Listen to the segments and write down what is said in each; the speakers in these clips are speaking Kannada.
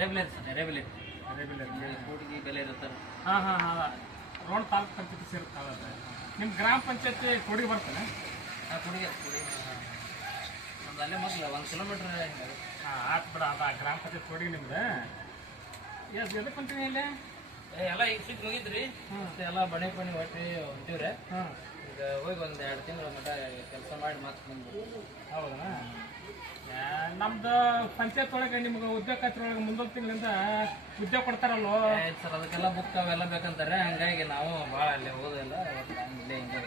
ರೆಗ್ಯುಲರ್ ಸರ್ ರೆಗ್ಯುಲರ್ ಕೂಡಿಗೆ ಬೆಲೆ ಇರುತ್ತಲ್ಲ. ಹಾಂ ಹಾಂ ಹಾಂ ರೋಡ್ ತಾಲೂಕು ಪಂಚಾಯತಿ ಸೇರುತ್ತಲ್ಲ ಅದು. ನಿಮ್ಮ ಗ್ರಾಮ ಪಂಚಾಯತಿ ಕೊಡಿಗೆ ಬರ್ತಾನೆ? ಹಾಂ ಕೊಡಿಗೆ ನಮ್ದು ಅಲ್ಲೇ ಮೊದಲು 1 ಕಿಲೋಮೀಟ್ರ್. ಹಾಂ ಆಯ್ತು ಬಿಡ, ಅದು ಗ್ರಾಮ ಪಂಚಾಯತಿ ಕೊಡಿಗೆ ನಿಮ್ದು. ಎದಕ್ಕೆ ಹೊಂಟೀನಿ ಇಲ್ಲಿ? ಎಲ್ಲ ಈಗ ಸಿಟ್ಟು ಮುಗಿದ್ರಿ, ಮತ್ತೆ ಎಲ್ಲ ಬಣೆ ಒಟ್ಟು ಹೊಂಟಿವ್ರೆ. ಹಾಂ ಈಗ ಹೋಗಿ ಒಂದು 2 ತಿಂಗಳ ಮಟ್ಟ ಕೆಲಸ ಮಾಡಿ ಮತ್ತೆ ಬಂದ್ಬಿಟ್ಟು. ಹೌದಾ? ನಮ್ದು ಪಂಚಾಯತ್ ಒಳಗೆ ನಿಮ್ಗೆ ಉದ್ಯೋಗ ಖಾತ್ರಿ ಒಳಗೆ ಮುಂದೊಂದು ತಿಂಗಳಿಂದ ಉದ್ಯೋಗ ಕೊಡ್ತಾರಲ್ಲೋ ಸರ್. ಅದಕ್ಕೆಲ್ಲ ಬುಕ್ ಅವೆಲ್ಲ ಬೇಕಂತಾರೆ, ಹಂಗಾಗಿ ನಾವು ಭಾಳ ಅಲ್ಲಿ ಓದಿಲ್ಲ ಇಲ್ಲೇ ಹಿಂಗೆ.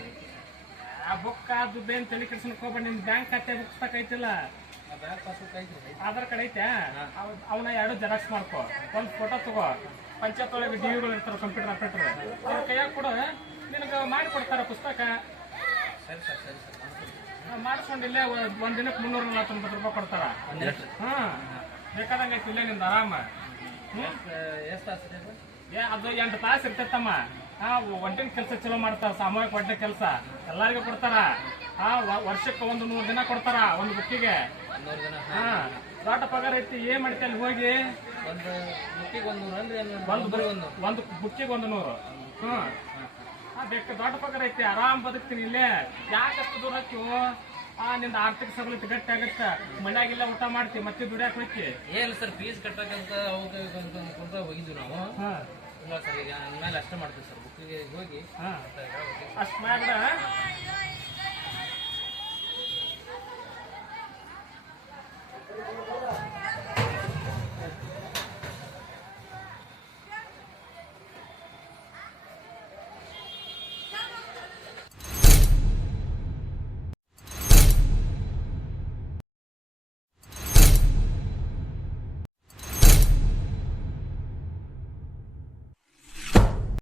ಆ ಬುಕ್ ದುಡ್ಡೇನು ತಲೆ ಕೆಡ್ಸಕ್ಕೆ ಹೋಗ್ಬೇಡಿ. ನಿಮ್ಮ ಬ್ಯಾಂಕ್ ಖಾತೆ ಬುಕ್ಸ್ ತಕೈತಿಲ್ಲ? ಬ್ಯಾಂಕ್ ಪಾಸ್ಬುಕ್ ಐತಿ, ಆಧಾರ್ ಕಾರ್ಡ್ ಐತೆ. ಅವನ್ನ 2 ಜೆರಾಕ್ಸ್ ಮಾಡ್ಕೊ, ಒಂದು ಫೋಟೋ ತಗೋ. ಪಂಚಾಯತ್ ಒಳಗೆ ಡಿವಿಗಳು ಇರ್ತಾರೆ, ಕಂಪ್ಯೂಟರ್ ಆಪರೇಟರ್, ಅವ್ರ ಕೈಯಾಗ ಕೂಡ ನಿನಗೆ ಮಾಡಿಕೊಡ್ತಾರೆ ಪುಸ್ತಕ. ಸರಿ ಸರ್ ಸರಿ ಸರ್ ಮಾಡಿಸ್ಕೊಂಡು ಇಲ್ಲೇ ಒಂದು ದಿನಕ್ಕೆ 349 ರೂಪಾಯಿ ಕೊಡ್ತಾರ. ಹಾಂ ಬೇಕಾದಂಗೆ ಐತಿ ಇಲ್ಲೇ ನಿಂದು ಆರಾಮ. ಎಷ್ಟು ತಾಸು? ಅದು 8 ತಾಸು ಇರ್ತೈತಮ್ಮ. ಹಾಂ ಒಂಟಿನ ಕೆಲಸ ಚಲೋ ಮಾಡ್ತಾರೆ, ಸಾಮೂಹಿಕ ಒಡ್ಡೆ ಕೆಲಸ ಎಲ್ಲರಿಗೂ ಕೊಡ್ತಾರ. ಹಾಂ ವರ್ಷಕ್ಕೆ 100 ದಿನ ಕೊಡ್ತಾರ ಒಂದು ಬುಕ್ಕಿಗೆ. ಹಾಂ ದೊಡ್ಡ ಪಗಾರ ಐತಿ. ಏನ್ ಮಾಡ್ತಿ ಅಲ್ಲಿ ಹೋಗಿ? ಒಂದು ಬುಕ್ಕಿಗೆ 100. ಒಂದು ಬುಕ್ಕಿಗೆ 100. ಹಾಂ ಬೇಕು, ದೊಡ್ಡ ಪಗಾರ ಐತಿ. ಆರಾಮ್ ಬದುಕ್ತೀನಿ ಇಲ್ಲೇ. ಯಾಕಷ್ಟು ದೂರ ಹಾಕಿವು? ನಿಂದ ಆರ್ಥಿಕ ಸಬಲತೆ ಗಟ್ಟಿ ಆಗತ್ತ. ಮನ್ಯಾಗಿಲ್ಲ ಊಟ ಮಾಡ್ತೀವಿ, ಮತ್ತೆ ದುಡಿಯಾಕ ಹೋಗ್ತಿ. ಏನಿಲ್ಲ ಸರ್, ಫೀಸ್ ಕಟ್ಟಕ್ಕಂತ ಹೋಗಿದ್ವಿ ನಾವು. ಇಲ್ಲ ಸರ್, ಈಗ ಮೇಲೆ ಅಷ್ಟೇ ಮಾಡ್ತೀವಿ ಸರ್, ಬುಕ್ಕಿಗೆ ಹೋಗಿ ಅಷ್ಟು ಮಾಡ್ಬಿಡ.